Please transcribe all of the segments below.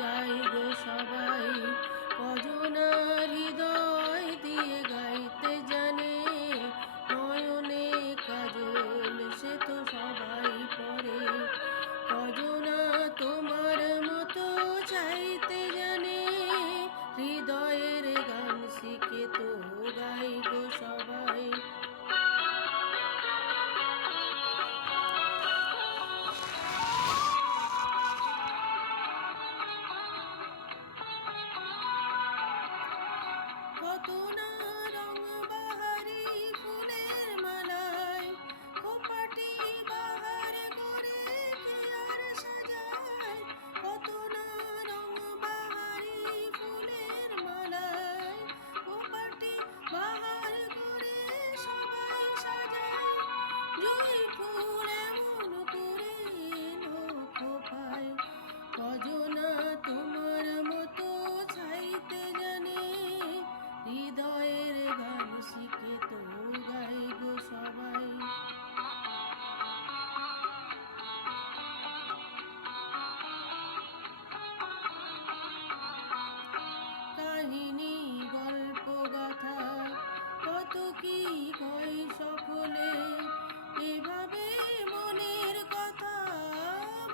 গাই গো সবাই। কজনার হৃদয় দিয়ে গাইতে জানে, নয়নে কাজল সে তো সবাই পরে। কজনা তোমার মতো চাইতে জানে, হৃদয়ের গান শিখে তো গাই গো সবাই। কত না রং বাহারি ফুলের মালায়, খোপাটি বাহার করে কে আর সাজায়। কত না রং বাহারি ফুলের মালায়, খোপাটি বাহার করে সবাই সাজায়। জুঁই ফুল এমন করে এলো খোপায়, কজনা তোমার মতো চাইতে জানে, হৃদয়ের গান শিখে তো গাই গো সবাই। কাহিনী গল্প গাথা কত কি কয় সকলে, এভাবে মনের কথা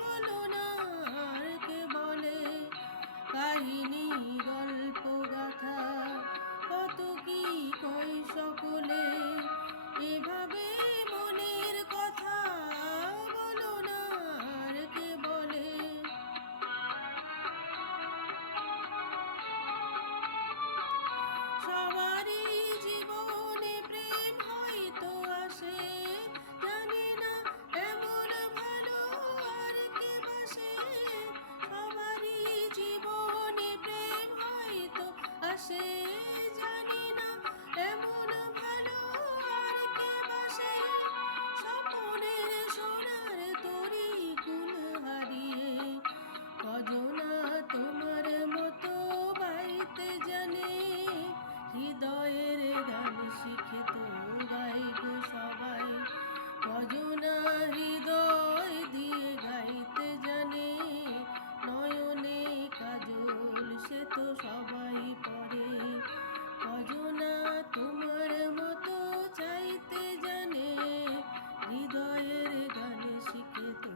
বলো না আর কে বলে। কাহিনী গল্প গাথা কত কি কয় সকলে, এভাবে মনের কথা বলো না আর কে বলে। সবারই জীবনে প্রেম হয়তো আসে, জানি না এমন ভালো আর কে বাসে। সবারই জীবনে প্রেম হয়তো আসে, জানি না এমন ভালো আর কে বাসে। স্বপনের সোনার তরি কুল হারিয়ে, কজনা তোমার মতো বাইতে জানে, হৃদয়ের গান শিখে তো গাই গো সবাই। কজনা হৃদয় দিয়ে গাইতে জানে, নয়নে কাজল সে তো সবাই পরে। কজনা তোমার মতো চাইতে জানে, হৃদয়ের গান শিখে তো